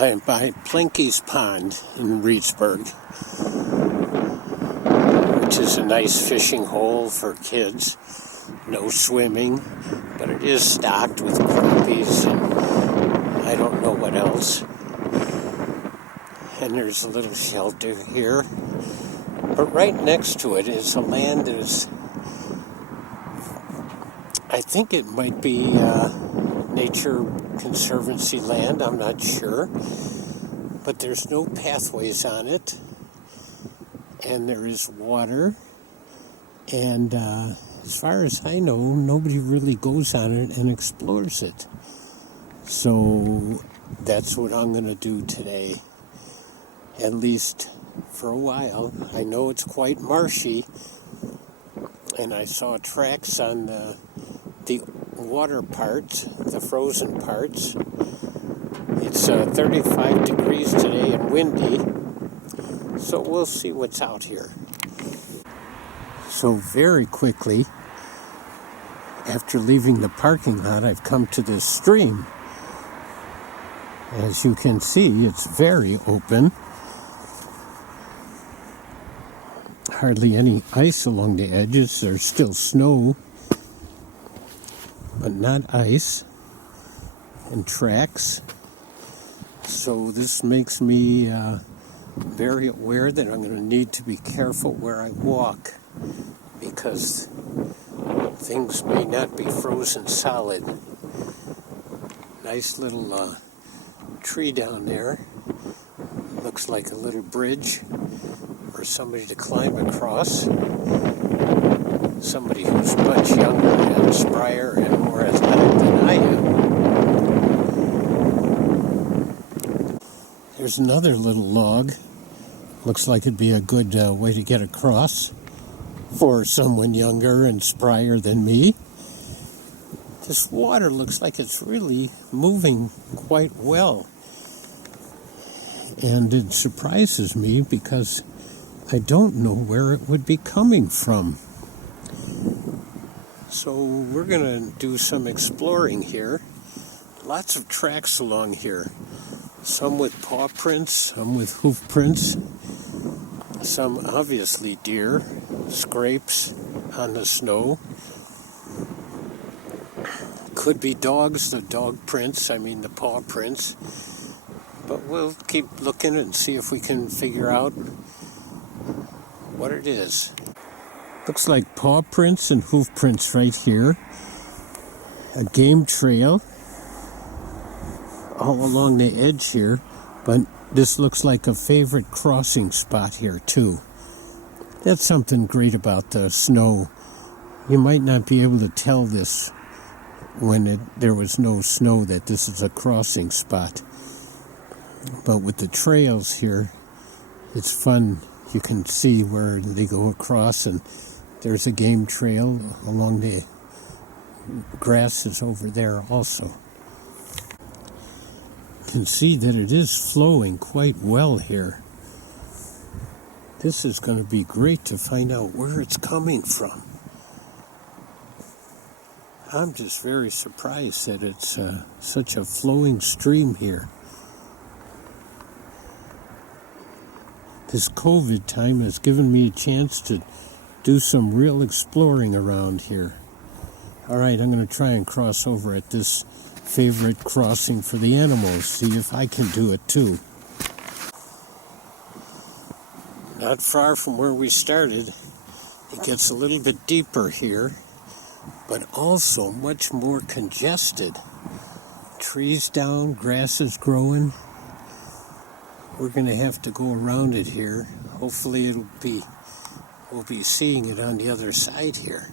I'm by Plinky's Pond in Reedsburg, which is a nice fishing hole for kids. No swimming, but it is stocked with crappies and I don't know what else. And there's a little shelter here. But right next to it is a land that is, I think it might be Nature Conservancy land, I'm not sure. But there's no pathways on it. And there is water. And as far as I know, nobody really goes on it and explores it. So that's what I'm going to do today. At least for a while. I know it's quite marshy. And I saw tracks on the water parts, the frozen parts. It's 35 degrees today and windy. So we'll see what's out here. So very quickly, after leaving the parking lot, I've come to this stream. As you can see, it's very open. Hardly any ice along the edges. There's still snow, but not ice, and tracks. So this makes me very aware that I'm going to need to be careful where I walk, because things may not be frozen solid. Nice little tree down there. Looks like a little bridge for somebody to climb across. Somebody who's much younger and sprier and more athletic than I am. There's another little log. Looks like it'd be a good way to get across for someone younger and sprier than me. This water looks like it's really moving quite well. And it surprises me because I don't know where it would be coming from. So we're going to do some exploring here. Lots of tracks along here. Some with paw prints, some with hoof prints. Some obviously deer, scrapes on the snow. Could be dogs, the dog prints, the paw prints. But we'll keep looking and see if we can figure out what it is. Looks like paw prints and hoof prints right here. A game trail all along the edge here, but this looks like a favorite crossing spot here too. That's something great about the snow. You might not be able to tell this when there was no snow that this is a crossing spot. But with the trails here, it's fun. You can see where they go across, and there's a game trail along the grasses over there also. You can see that it is flowing quite well here. This is going to be great to find out where it's coming from. I'm just very surprised that it's such a flowing stream here. This COVID time has given me a chance to do some real exploring around here. All right, I'm going to try and cross over at this favorite crossing for the animals, see if I can do it too. Not far from where we started. It gets a little bit deeper here, but also much more congested. Trees down, grass is growing. We're going to have to go around it here. Hopefully we'll be seeing it on the other side here.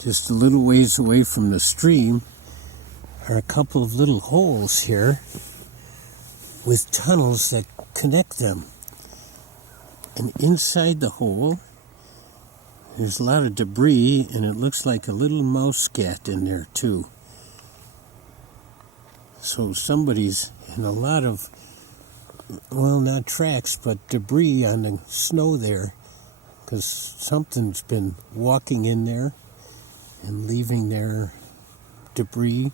Just a little ways away from the stream are a couple of little holes here with tunnels that connect them. And inside the hole, there's a lot of debris, and it looks like a little mouse scat in there too. So somebody's in a lot of, well, not tracks, but debris on the snow there because something's been walking in there and leaving their debris,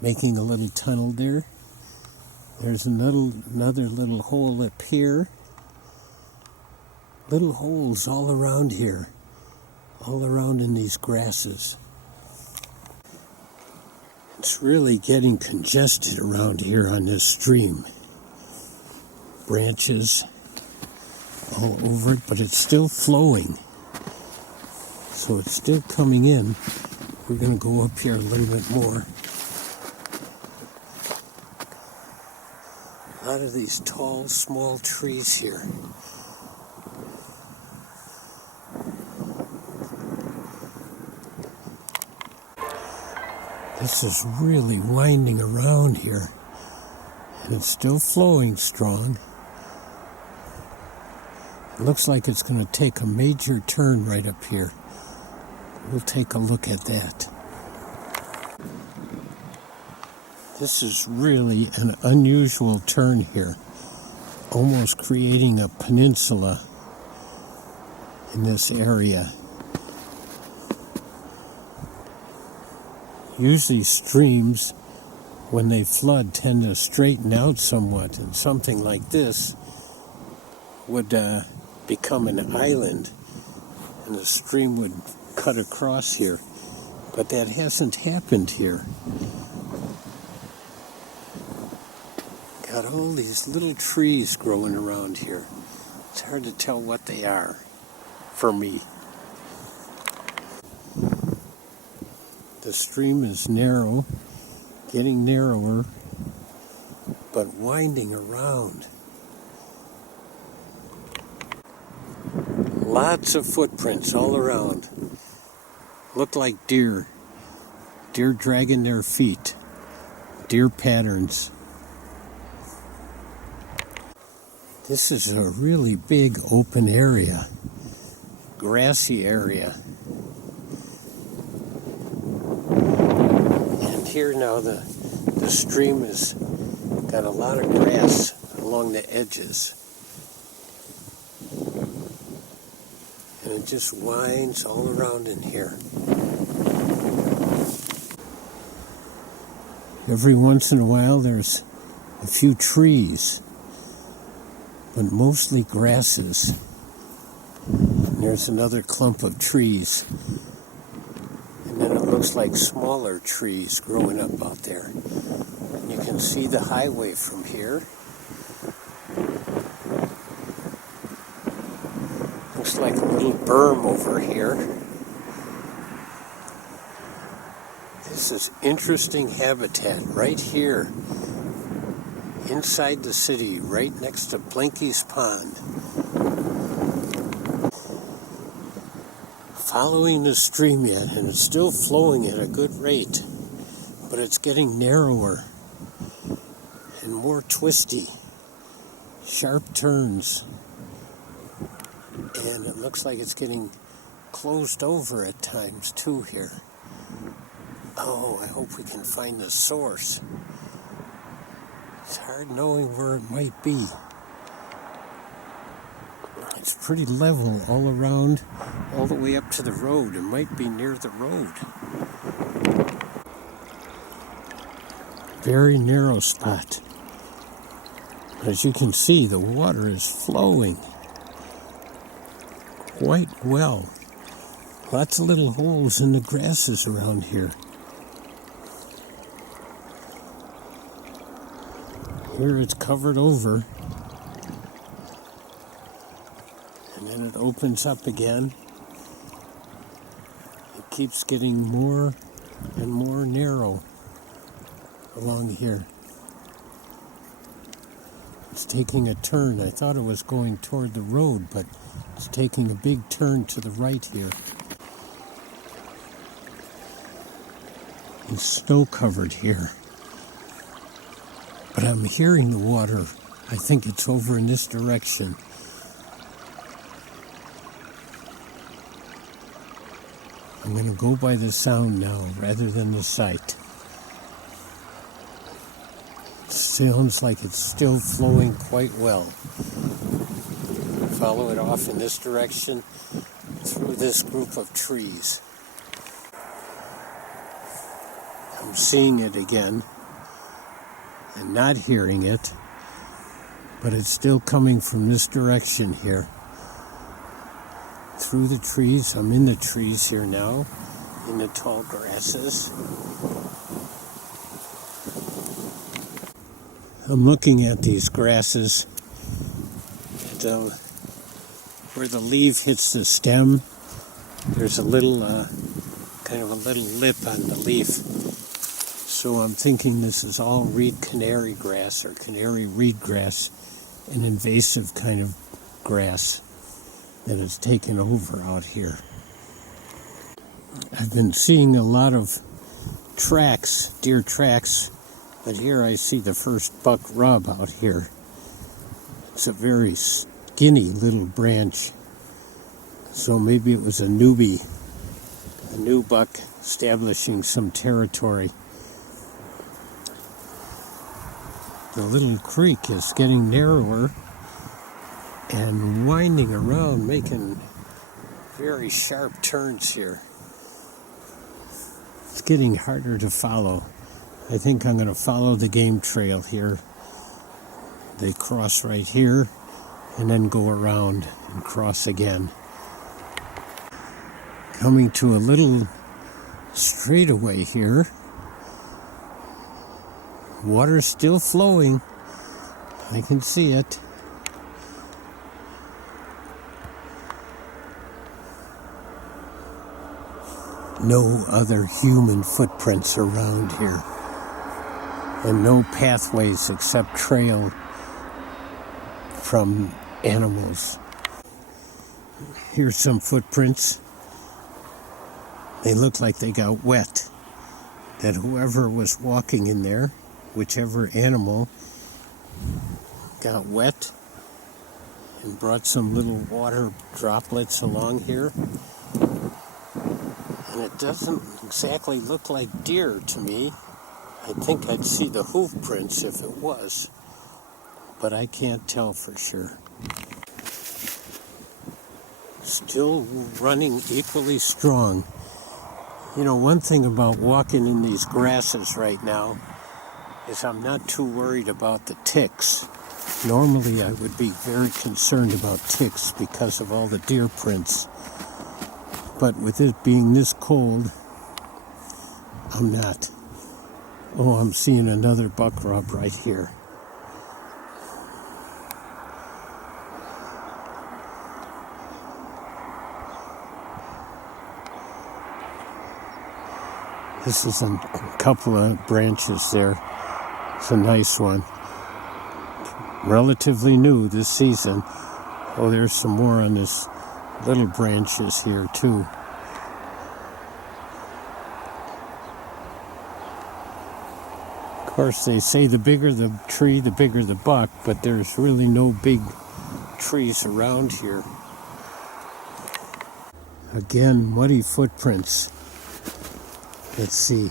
making a little tunnel there. There's another little hole up here. Little holes all around here, all around in these grasses. It's really getting congested around here on this stream. Branches all over it, but it's still flowing. So it's still coming in. We're going to go up here a little bit more. A lot of these tall, small trees here. This is really winding around here, and it's still flowing strong. It looks like it's going to take a major turn right up here. We'll take a look at that. This is really an unusual turn here, almost creating a peninsula in this area. Usually streams, when they flood, tend to straighten out somewhat, and something like this would become an island, and the stream would cut across here. But that hasn't happened here. Got all these little trees growing around here. It's hard to tell what they are for me. The stream is narrow, getting narrower, but winding around. Lots of footprints all around. Look like deer. Deer dragging their feet. Deer patterns. This is a really big open area. Grassy area. Here now the stream has got a lot of grass along the edges, and it just winds all around in here. Every once in a while there's a few trees, but mostly grasses. And there's another clump of trees. And then it looks like smaller trees growing up out there. And you can see the highway from here. Looks like a little berm over here. This is interesting habitat right here. Inside the city, right next to Blinky's Pond. Following the stream yet, and it's still flowing at a good rate, but it's getting narrower and more twisty, sharp turns, and it looks like it's getting closed over at times too here. Oh, I hope we can find the source. It's hard knowing where it might be. It's pretty level all around, all the way up to the road. It might be near the road. Very narrow spot. As you can see, the water is flowing quite well. Lots of little holes in the grasses around here. Here it's covered over. And then it opens up again. It keeps getting more and more narrow along here. It's taking a turn. I thought it was going toward the road, but it's taking a big turn to the right here. It's snow covered here. But I'm hearing the water. I think it's over in this direction. I'm going to go by the sound now rather than the sight. It sounds like it's still flowing quite well. If follow it off in this direction through this group of trees. I'm seeing it again and not hearing it, but it's still coming from this direction here. Through the trees. I'm in the trees here now, in the tall grasses. I'm looking at these grasses. Where the leaf hits the stem, there's a little, kind of a little lip on the leaf. So I'm thinking this is all reed canary grass or canary reed grass, an invasive kind of grass that has taken over out here. I've been seeing a lot of tracks, deer tracks, but here I see the first buck rub out here. It's a very skinny little branch, so maybe it was a newbie, a new buck establishing some territory. The little creek is getting narrower and winding around, making very sharp turns here. It's getting harder to follow. I think I'm going to follow the game trail here. They cross right here and then go around and cross again. Coming to a little straightaway here. Water's still flowing. I can see it. No other human footprints around here. And no pathways except trail from animals. Here's some footprints. They look like they got wet. That whoever was walking in there, whichever animal, got wet and brought some little water droplets along here. And it doesn't exactly look like deer to me. I think I'd see the hoof prints if it was, but I can't tell for sure. Still running equally strong. You know, one thing about walking in these grasses right now is I'm not too worried about the ticks. Normally I would be very concerned about ticks because of all the deer prints. But with it being this cold, I'm not. Oh, I'm seeing another buck rub right here. This is a couple of branches there. It's a nice one. Relatively new this season. Oh, there's some more on this little branches here too. Of course, they say the bigger the tree, the bigger the buck, but there's really no big trees around here. Again, muddy footprints. Let's see.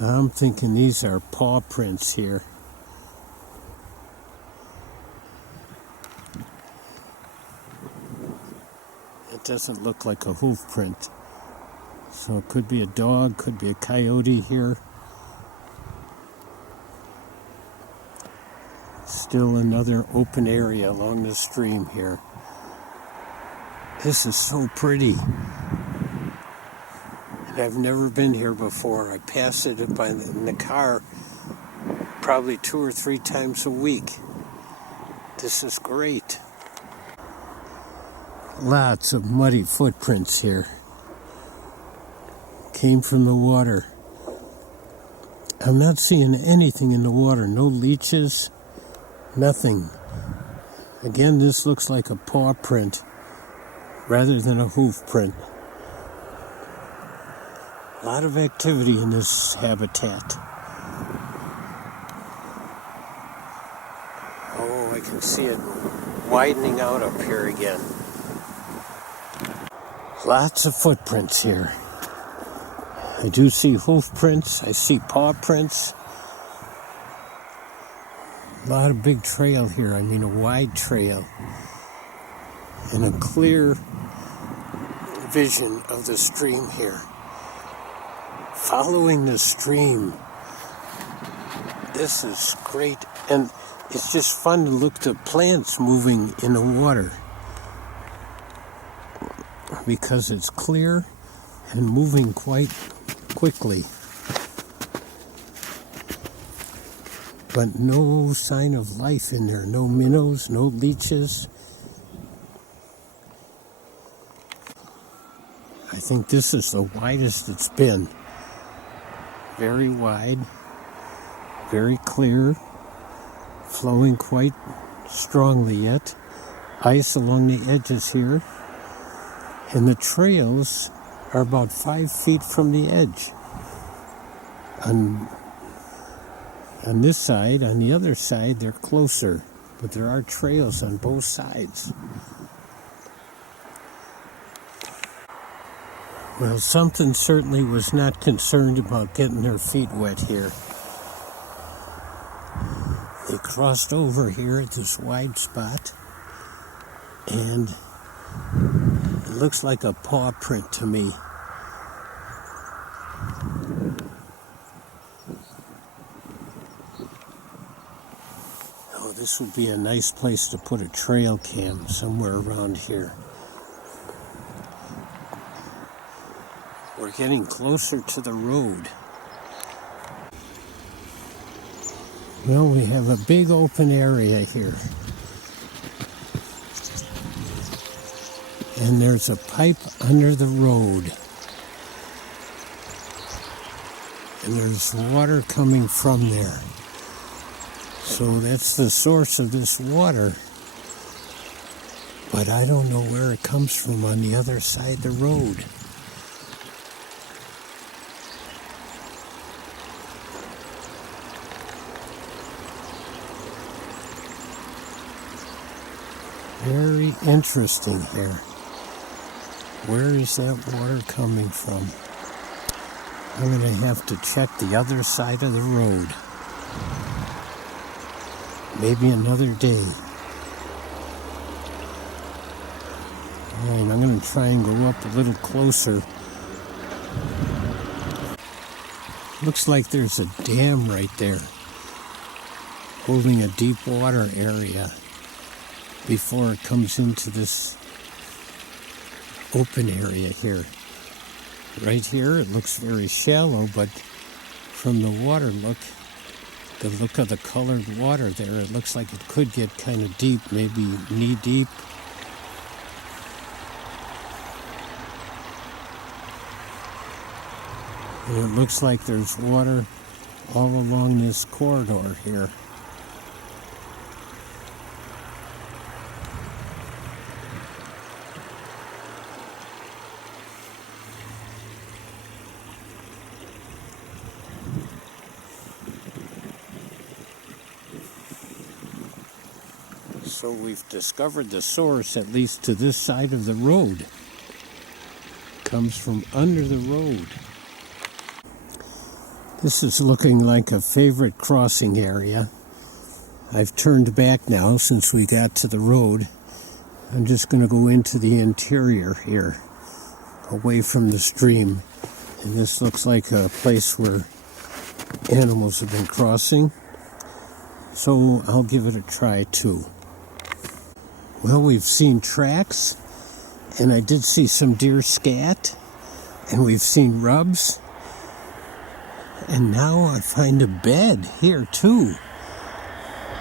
I'm thinking these are paw prints here. It doesn't look like a hoof print. So it could be a dog, could be a coyote here. Still another open area along the stream here. This is so pretty. And I've never been here before. I pass it in the car probably 2 or 3 times a week. This is great. Lots of muddy footprints here. Came from the water. I'm not seeing anything in the water. No leeches. Nothing. Again, this looks like a paw print rather than a hoof print. A lot of activity in this habitat. Oh, I can see it widening out up here again. Lots of footprints here. I do see hoof prints. I see paw prints. A lot of big trail here. I mean, a wide trail. And a clear vision of the stream here. Following the stream. This is great. And it's just fun to look at the plants moving in the water. Because it's clear and moving quite quickly. But no sign of life in there. No minnows, no leeches. I think this is the widest it's been. Very wide, very clear, flowing quite strongly yet. Ice along the edges here. And the trails are about 5 feet from the edge. On this side, on the other side, they're closer, but there are trails on both sides. Well, something certainly was not concerned about getting their feet wet here. They crossed over here at this wide spot, and it looks like a paw print to me. Oh, this would be a nice place to put a trail cam somewhere around here. We're getting closer to the road. Well, we have a big open area here. And there's a pipe under the road. And there's water coming from there. So that's the source of this water. But I don't know where it comes from on the other side of the road. Very interesting here. Where is that water coming from? I'm going to have to check the other side of the road. Maybe another day. Alright, I'm going to try and go up a little closer. Looks like there's a dam right there, holding a deep water area before it comes into this open area here. Right here, it looks very shallow, but from the water look, the look of the colored water there, it looks like it could get kind of deep, maybe knee deep. And it looks like there's water all along this corridor here. So we've discovered the source, at least to this side of the road. It comes from under the road. This is looking like a favorite crossing area. I've turned back now since we got to the road. I'm just going to go into the interior here, away from the stream. And this looks like a place where animals have been crossing. So I'll give it a try too. Well, we've seen tracks, and I did see some deer scat, and we've seen rubs, and now I find a bed here too.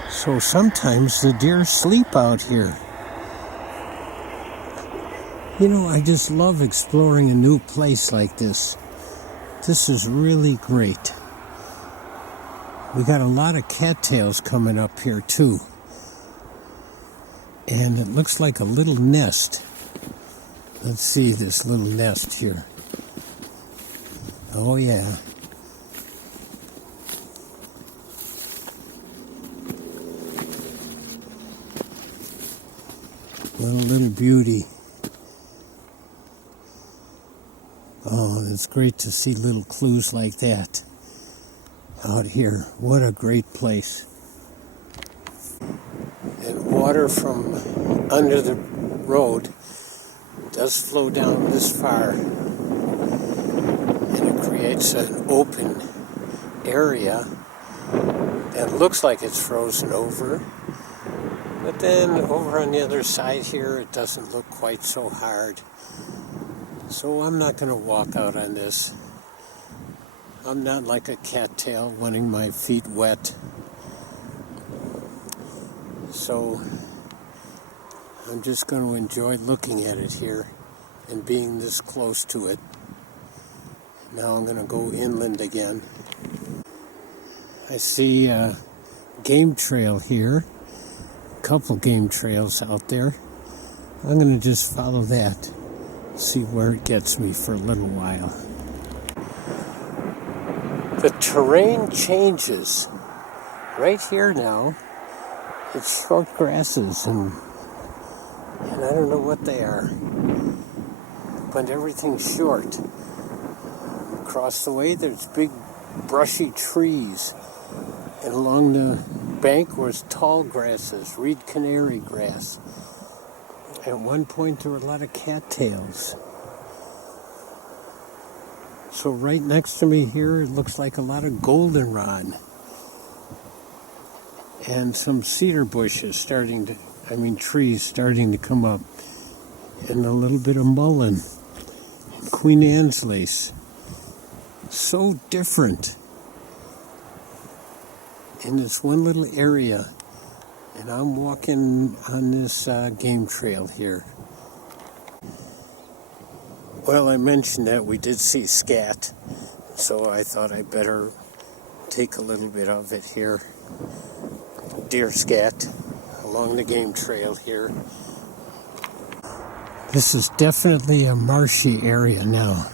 So sometimes the deer sleep out here. You know, I just love exploring a new place like this. This is really great. We got a lot of cattails coming up here too. And it looks like a little nest. Let's see this little nest here. Oh yeah. What a little beauty. Oh, it's great to see little clues like that out here. What a great place. water from under the road does flow down this far, and it creates an open area that looks like it's frozen over. But then over on the other side here, it doesn't look quite so hard. So I'm not going to walk out on this. I'm not like a cattail wanting my feet wet. So I'm just going to enjoy looking at it here and being this close to it. Now I'm going to go inland again. I see a game trail here. Couple game trails out there. I'm going to just follow that, see where it gets me for a little while. The terrain changes. Right here now, it's short grasses and I don't know what they are, but everything's short. Across the way there's big brushy trees, and along the bank was tall grasses, reed canary grass. At one point there were a lot of cattails. So right next to me here it looks like a lot of goldenrod and some cedar bushes trees starting to come up, and a little bit of mullein and Queen Anne's lace. So different in this one little area, and I'm walking on this game trail here. Well, I mentioned that we did see scat, so I thought I'd better take a little bit of it here. Deer scat along the game trail here. This is definitely a marshy area now.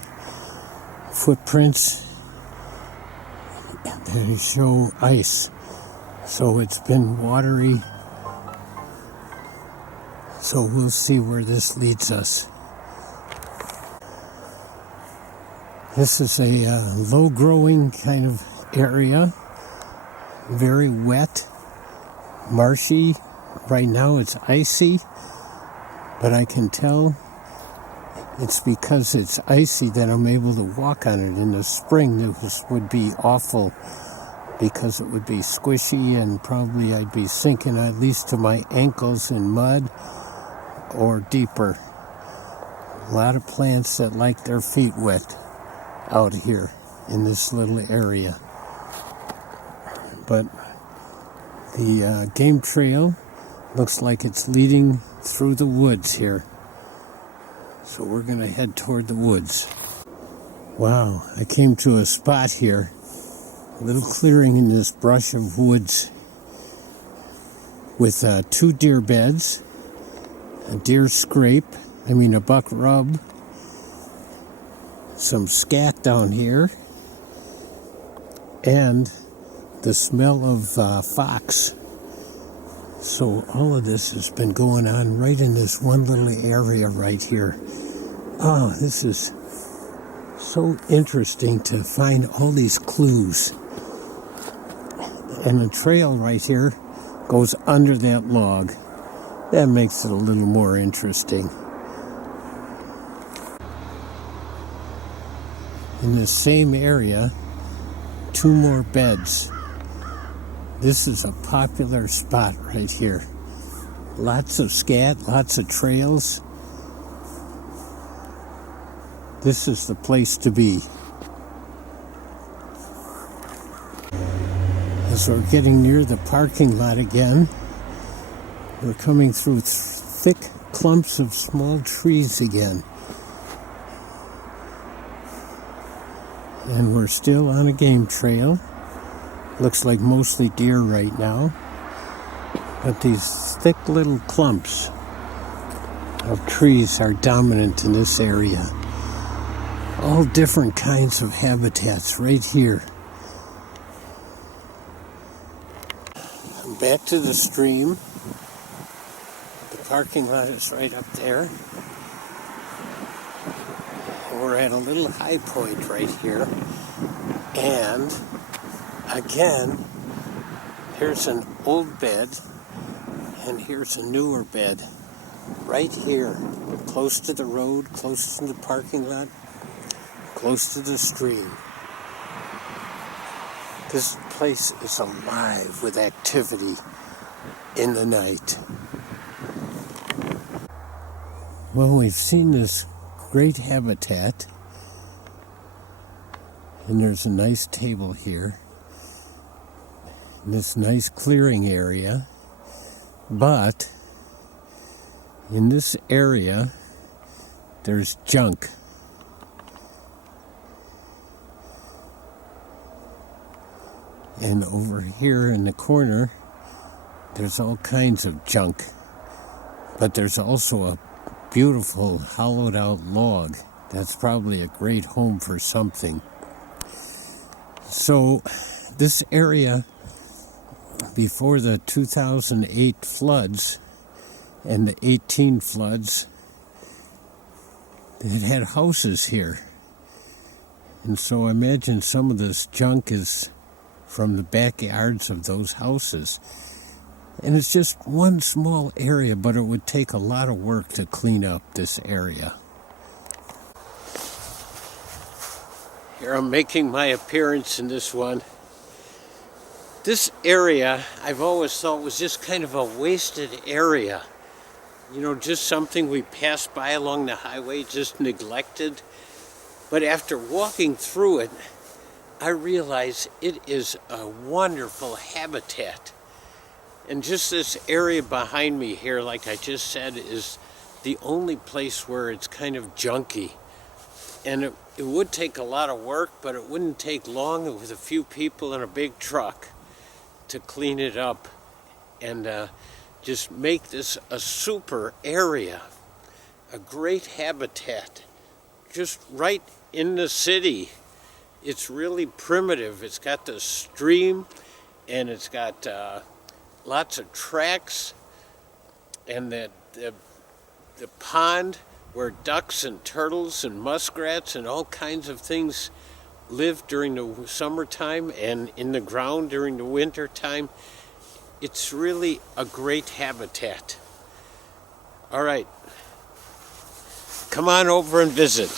Footprints, they show ice. So it's been watery. So we'll see where this leads us. This is a low-growing kind of area. Very wet, marshy. Right now it's icy, but I can tell it's because it's icy that I'm able to walk on it. In the spring, this would be awful, because it would be squishy and probably I'd be sinking at least to my ankles in mud or deeper. A lot of plants that like their feet wet out here in this little area. But the game trail looks like it's leading through the woods here. So we're going to head toward the woods. Wow, I came to a spot here. A little clearing in this brush of woods with 2 deer beds, a deer a buck rub, some scat down here, and the smell of fox. So all of this has been going on right in this one little area right here. Oh, this is so interesting to find all these clues. And the trail right here goes under that log. That makes it a little more interesting. In the same area, 2 more beds. This is a popular spot right here. Lots of scat, lots of trails. This is the place to be. As we're getting near the parking lot again, we're coming through thick clumps of small trees again. And we're still on a game trail. Looks like mostly deer right now. But these thick little clumps of trees are dominant in this area. All different kinds of habitats right here. I'm back to the stream. The parking lot is right up there. We're at a little high point right here. And again, here's an old bed And here's a newer bed right here, close to the road, close to the parking lot, close to the stream. This place is alive with activity in the night. Well, we've seen this great habitat, and there's a nice table here, in this nice clearing area, but in this area, there's junk. And over here in the corner, there's all kinds of junk. But there's also a beautiful hollowed out log. That's probably a great home for something. So this area, before the 2008 floods and the 18 floods, it had houses here. And so I imagine some of this junk is from the backyards of those houses. And it's just one small area, but it would take a lot of work to clean up this area. Here I'm making my appearance in this one. This area I've always thought was just kind of a wasted area. You know, just something we passed by along the highway, just neglected. But after walking through it, I realize it is a wonderful habitat. And just this area behind me here, like I just said, is the only place where it's kind of junky. And it would take a lot of work, but it wouldn't take long with a few people in a big truck to clean it up and just make this a super area, a great habitat, just right in the city. It's really primitive. It's got the stream, and it's got lots of tracks, and the pond where ducks and turtles and muskrats and all kinds of things live during the summertime, and in the ground during the winter time. It's really a great habitat. All right, come on over and visit.